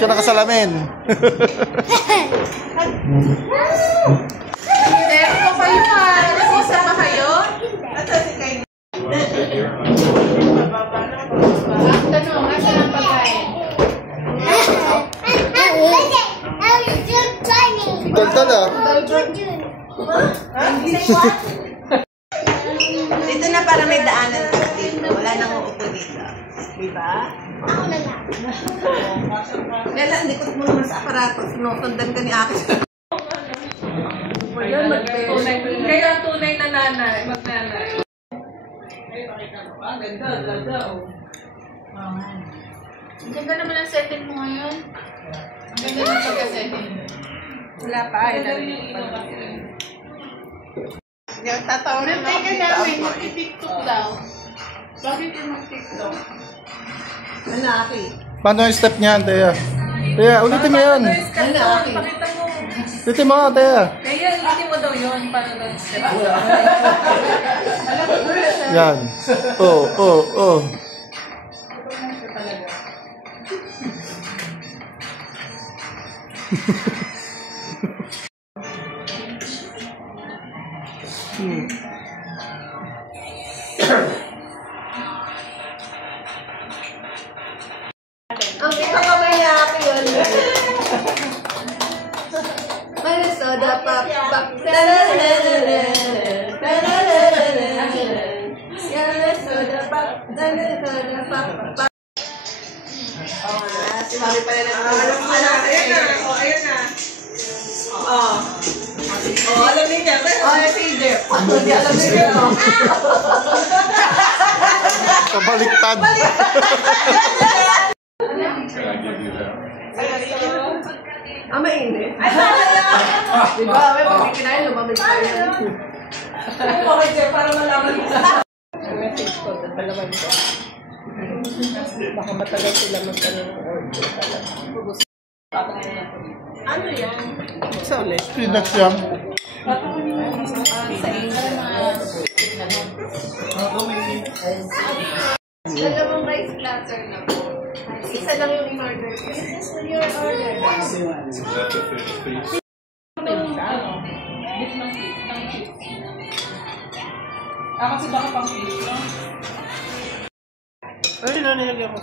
ka nakasalamin? Meron pa kayo ha? Nag-isa pa kayo? Ang tanong, asa ang pagkain? Daldal ah. Dito na para may daanan ka dito. Wala nang uupo dito. Diba? Ako na lang. Lala, likot mo naman sa aparato. Sinusundan ka ni Aki. Kaya tunay na nanay, magnanay. Ganda, oh. Ang ganda naman ang setting mo ngayon. Ang ganda ng pagka-setting. Wala pa. Yung tatawa na Nantay ka namin, mag-tiktok daw. Bakit yung mag-tiktok? Ano, Aki? Paano yung step niyan, Teya? Teya, ulitin mo yan. Ano, Aki? Pakita mo. Ulitin mo, Teya. Kaya ulitin mo daw yun. Paano daw? Yan. Oh. Ang kita pa ba yung Aki yun? Soda pop pop. Soda pop. Soda pop pop. Si Mami pala na. Ayan na. Ayan na. Alam niya. Ayan si Jeff. Hindi alam niya. Kabaliktad. Mainit. Diba? May pag kinain, lumamig pa yan. Okay, Jeff, para malaman mo. Message ko, dalawa nito. Baka matagal sila magtanong ng order talaga. Ano yan? Solid. Spinach yan. Dalawang rice platter na po. Isa lang yung in-order. This is your order. Kasi baka pang fish, no? Ay, nilagyan ko.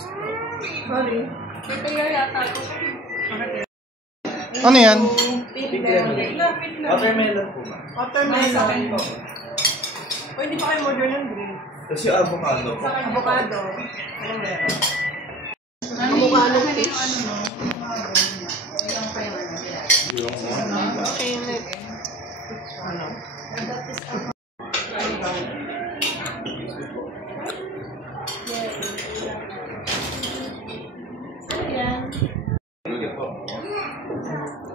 Sorry. Kaya yata ko. Ano yan? Watermelon po ba? Watermelon po. O, hindi pa kayo order ng green. Tapos yung avocado po. Avocado. Anong meron? Avocado fish. Ilang flavor na sila. Ano?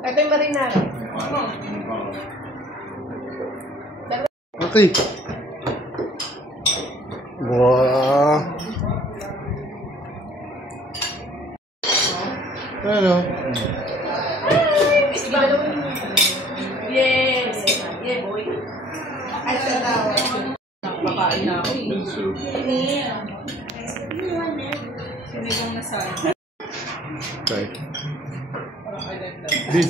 Ito yung marinara. Okay. Wow. Ano? Yes! Yeah, boy. Ay, siya daw. Nakapakain na ako eh. Sinigang na sana. Okay. Din,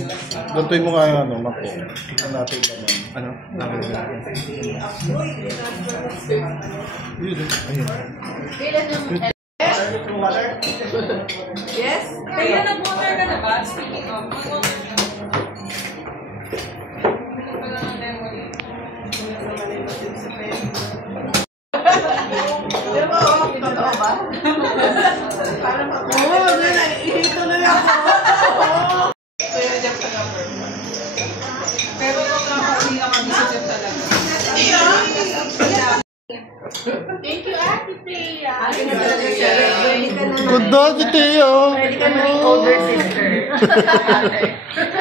gantoy mo nga yung ano, mako. Ito natin naman. Ano? Yun, ayun. Kailan yung... Yes? Kaya nag-water ka na ba? Speaking of, Totoo ba? Oo, ituloy ako. pero kung nakapila kami sa Jeff talaga. Thank you, Ate Thea. Good dog, Teo. Ready ka na rin older sister.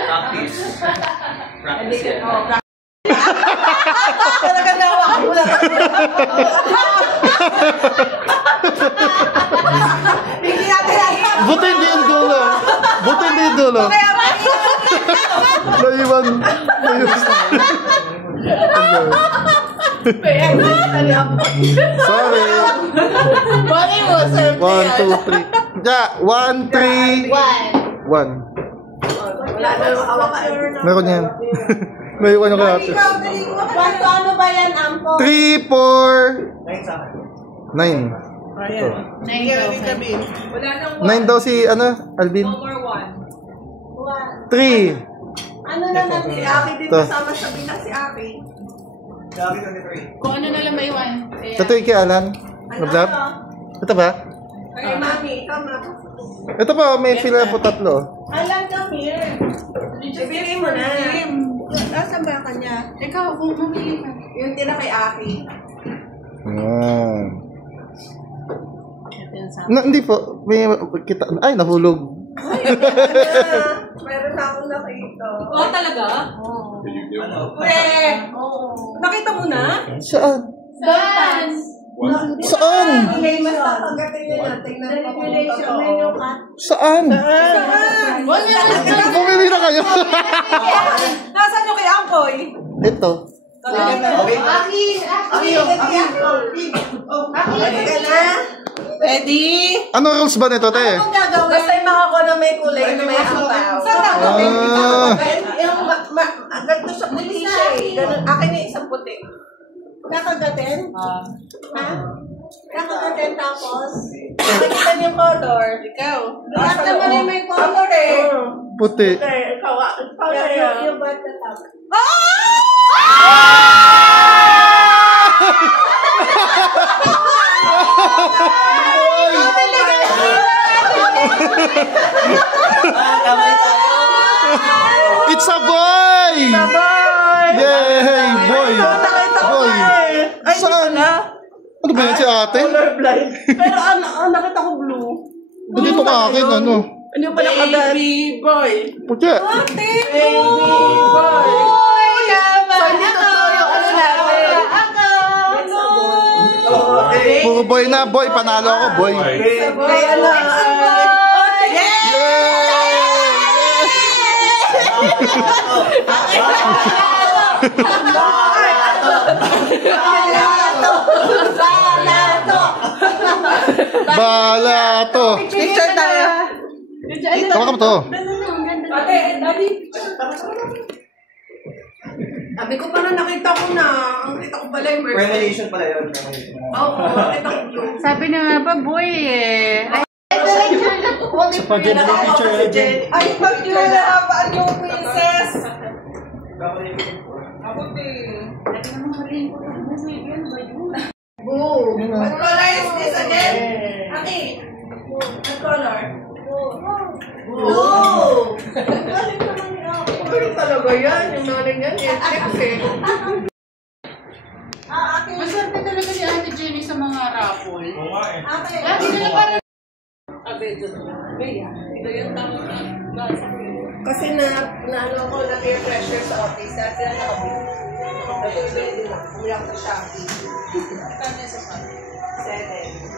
Practice. Practice yan. Talaga nawa ako lang. Hindi natin alam. Buti hindi yung dulo. Buti hindi yung dulo. Kaya Naiwan. Sorry. Bali mo, sir. 1, 2, 3. Yeah, 1, 3. 1. Wala na yung hawakan. Meron yan. May ano ka natin. Kwanto ano ba yan, Ampo? 3, 4, 9. Ayan. 9 daw si, ano, Alvin? No more one. 3. Ano naman si Aki din Ito. kasama sa bilang si Aki? Kung ano na lang may one. Ito yung kay Alan. Nablab? Ito ba? Ay, Mami, ikaw na. Ito pa, may sila po 3. Alan, come here. Sabihin mo na. Nasaan ba kanya? Ikaw, kung mamili ka. Yung tira kay Aki. Ayan. Hindi po. May kita. Ay, nahulog. Meron na akong nakita. Oh, talaga? Nakita mo na? Saan? Saan? Saan? Mas nakagatin nyo na. Tingnan ko kung totoo. Saan? Wala na. Bumili na kayo. Nasaan yung kay Ampoy? Ito. Aki! Ready ka na? Ready? Ano rules ba nito, te? Anong gagawin? Basta yung mga ko na may kulay na may ampaw. Saan gagawin? Yung ganito sa puti siya eh. Ganun. Akin yung isang puti. Nakagatin? Ha? Nakagatin tapos? Nakikita niyo yung color. Ikaw. Lahat naman yung may color eh. Puti. Ikaw na yung bata tapos. It's a boy! Yay! Boy! Boy! Saan? Ano ba yan si ate? Colorblind. Pero nakita ko blue. Dito ka akin, ano? Ano pa nakagat? Baby boy. Puti. Baby boy. So, hindi totoo yung ano natin. Puro boy na, boy. Panalo ako, boy. Kaya na. Balato. Picture tayo. Tama ka to. Ate, daddy. Sabi ko parang nakita ko na. Ang kita ko pala yung Revelation pala yun. Oo, nakita ko blue. Sabi na nga ba, boy eh. Sa picture Ay, pag-picture na kapaan yung princess. Ako din. Blue. What color is this again? Aki. What color? Blue. Galing naman ni ako. Galing talaga yan. Yung naling yan. Check eh. Maswerte talaga si Ate Jenny sa mga raffle. Ate. Lagi na lang parang Kasi ano ko, na-peer pressure sa office. Dahil sila nakabili. Nakatuloy din ako. Kulang sa Shopee. Kanya sa Shopee? 7.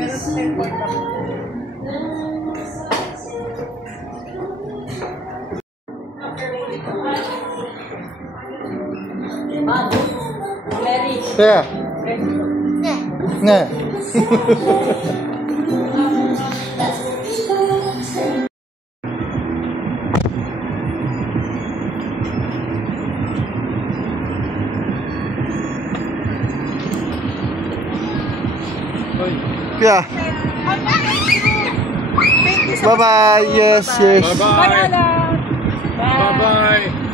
Pero sa airport ako. Kaya? Nga. Yeah. Bye-bye. Yes, yes. Bye-bye. Bye-bye.